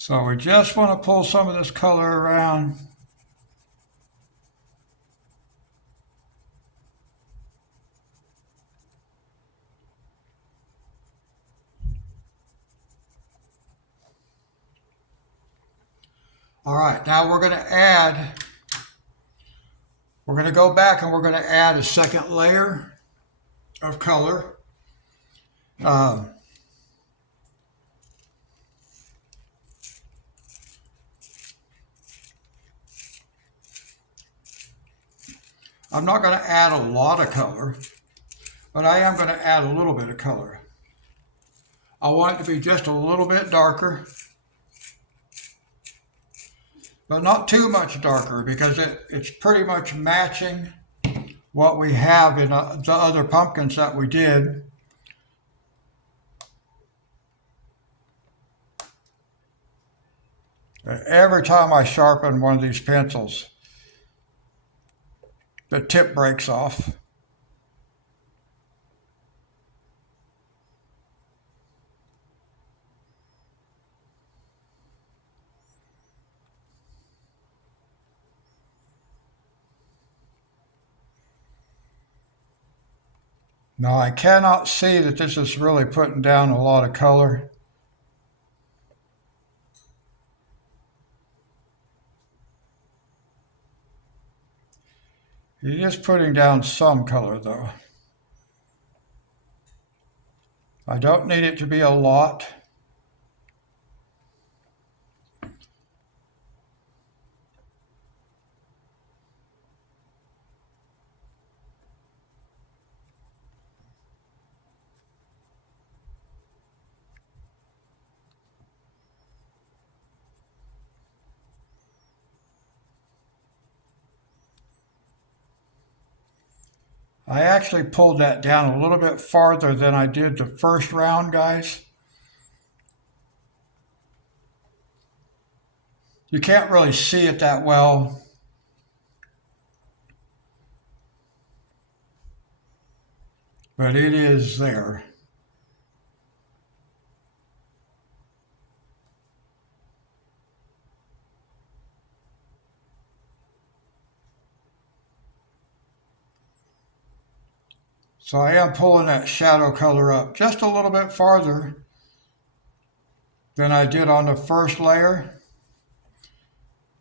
So we just want to pull some of this color around. All right, now we're going to go back and we're going to add a second layer of color. I'm not going to add a lot of color, but I am going to add a little bit of color. I want it to be just a little bit darker, but not too much darker, because it's pretty much matching what we have in the other pumpkins that we did. Every time I sharpen one of these pencils, the tip breaks off. Now I cannot see that this is really putting down a lot of color. You're just putting down some color though. I don't need it to be a lot. I actually pulled that down a little bit farther than I did the first round, guys. You can't really see it that well, but it is there. So I am pulling that shadow color up just a little bit farther than I did on the first layer.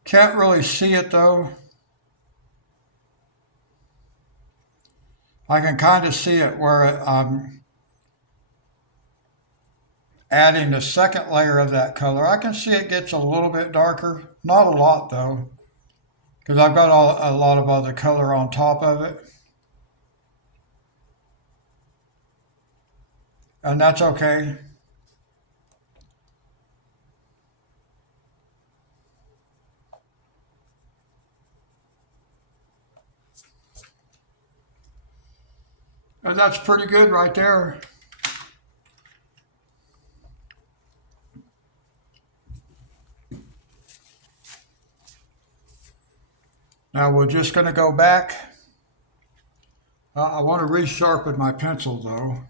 Can't really see it though. I can kind of see it where I'm adding the second layer of that color. I can see it gets a little bit darker. Not a lot though, because I've got a lot of other color on top of it. And that's okay. And that's pretty good right there. Now we're just going to go back. I want to resharpen my pencil though.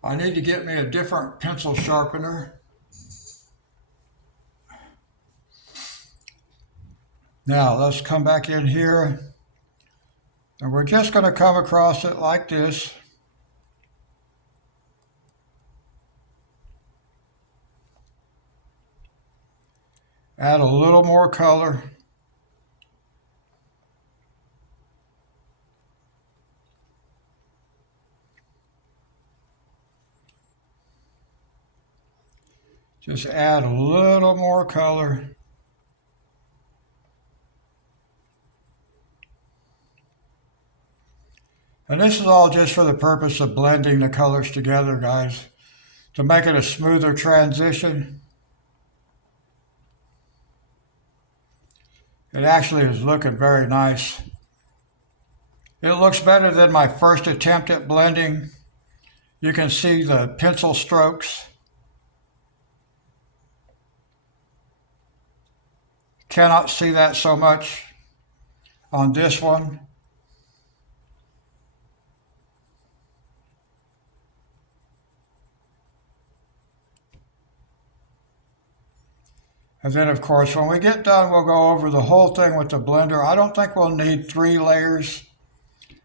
I need to get me a different pencil sharpener. Now let's come back in here, and we're just going to come across it like this. Add a little more color. Just add a little more color. And this is all just for the purpose of blending the colors together, guys, to make it a smoother transition. It actually is looking very nice. It looks better than my first attempt at blending. You can see the pencil strokes. Cannot see that so much on this one. And then, of course, when we get done, we'll go over the whole thing with the blender. I don't think we'll need 3 layers.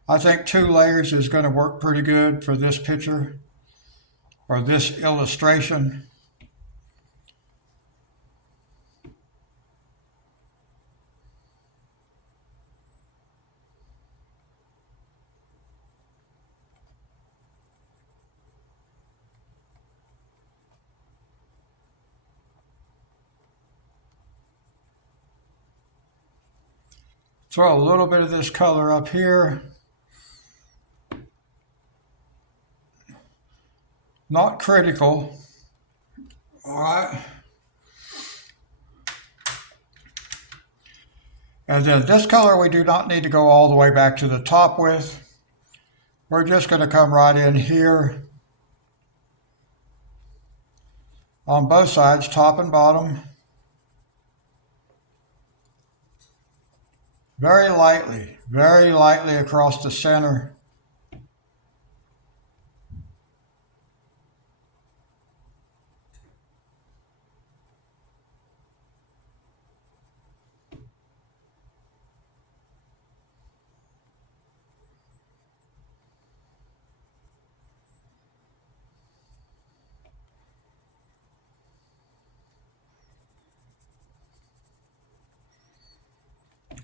I think 2 layers is going to work pretty good for this picture or this illustration. Throw a little bit of this color up here. Not critical. All right. And then this color we do not need to go all the way back to the top with. We're just going to come right in here on both sides, top and bottom. Very lightly across the center.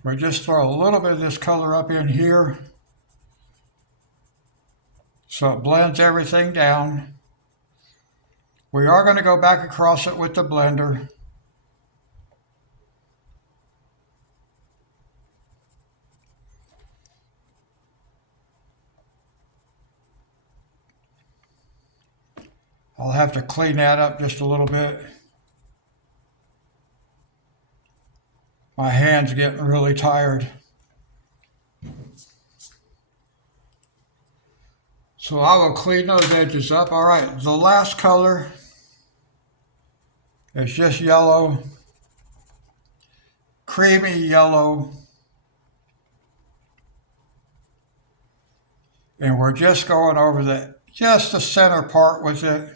We just throw a little bit of this color up in here so it blends everything down. We are going to go back across it with the blender. I'll have to clean that up just a little bit. My hand's getting really tired. So I will clean those edges up. All right, the last color is just yellow, creamy yellow. And we're just going over just the center part with it.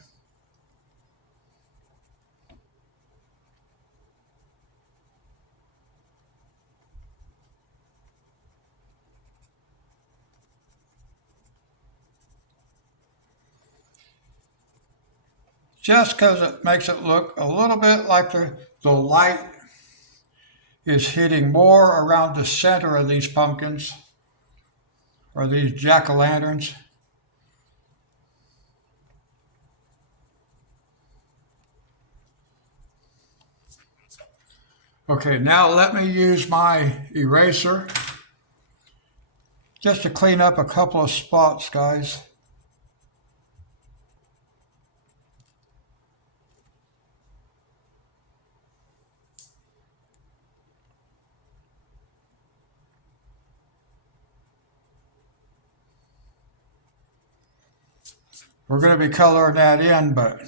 Just because it makes it look a little bit like the light is hitting more around the center of these pumpkins or these jack-o'-lanterns. Okay, now let me use my eraser just to clean up a couple of spots, guys. We're going to be coloring that in, but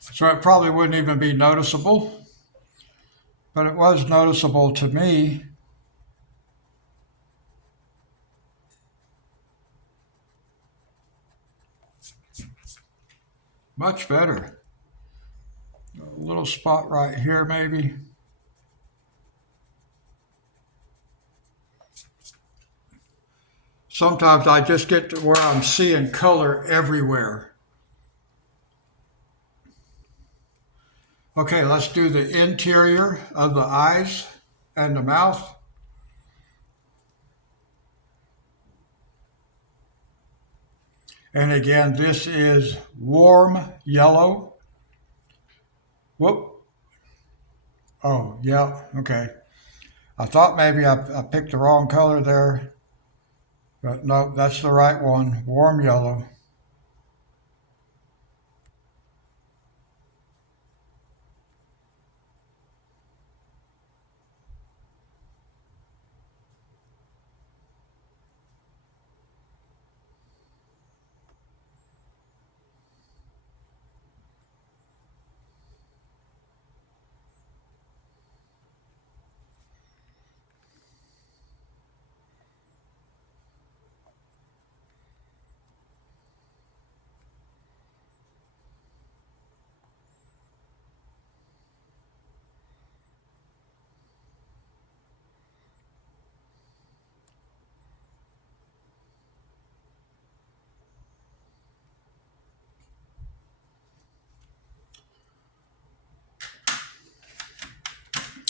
so it probably wouldn't even be noticeable, but it was noticeable to me. Much better. A little spot right here, maybe. Sometimes I just get to where I'm seeing color everywhere. Okay, let's do the interior of the eyes and the mouth. And again, this is warm yellow. Whoop. Oh, yeah, okay. I thought maybe I picked the wrong color there, but no, that's the right one, warm yellow.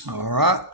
All right.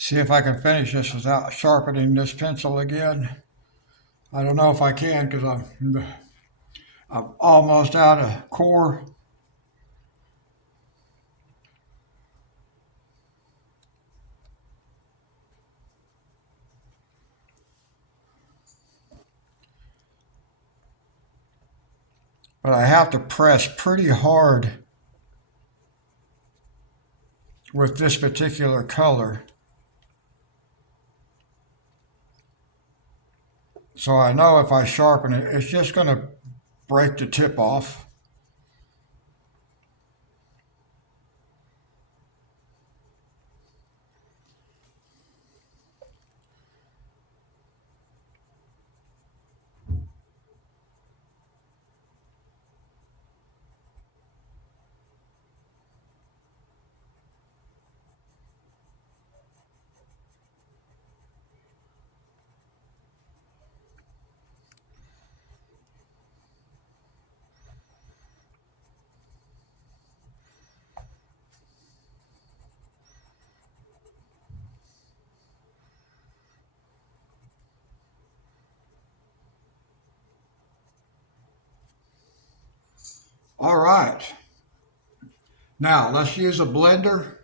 See if I can finish this without sharpening this pencil again. I don't know if I can because I'm almost out of core. But I have to press pretty hard with this particular color. So I know if I sharpen it, it's just going to break the tip off. All right. Now let's use a blender.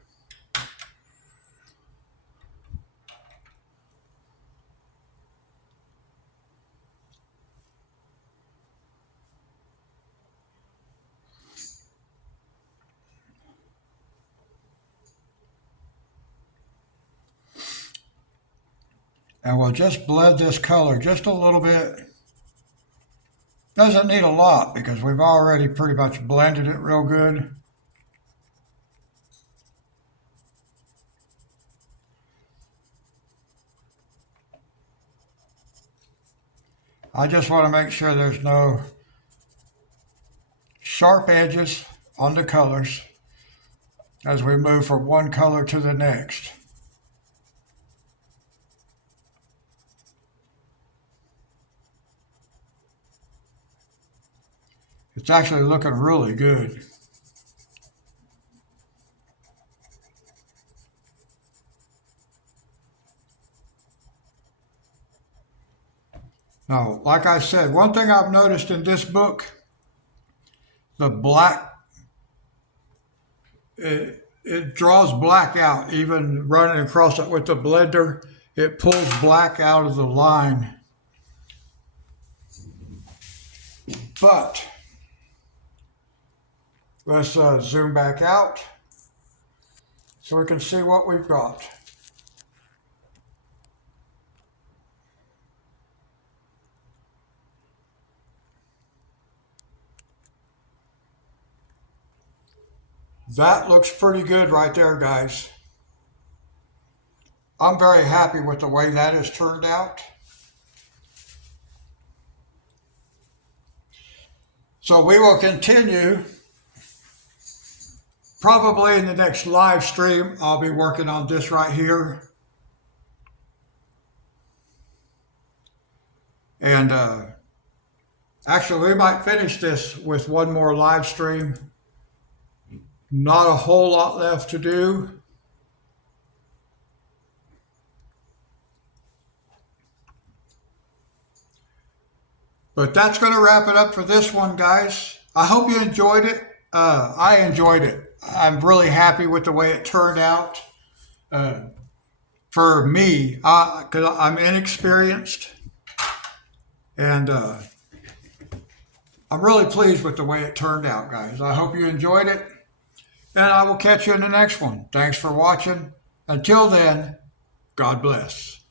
And we'll just blend this color just a little bit. Doesn't need a lot because we've already pretty much blended it real good. I just want to make sure there's no sharp edges on the colors as we move from one color to the next. It's actually looking really good. Now, like I said, one thing I've noticed in this book, the black, it draws black out. Even running across it with the blender, it pulls black out of the line. But let's zoom back out so we can see what we've got. That looks pretty good right there, guys. I'm very happy with the way that has turned out. So we will continue. Probably in the next live stream, I'll be working on this right here. And actually, we might finish this with one more live stream. Not a whole lot left to do. But that's going to wrap it up for this one, guys. I hope you enjoyed it. I enjoyed it. I'm really happy with the way it turned out. For me, because I'm inexperienced, and I'm really pleased with the way it turned out, guys. I hope you enjoyed it, and I will catch you in the next one. Thanks for watching. Until then, God bless.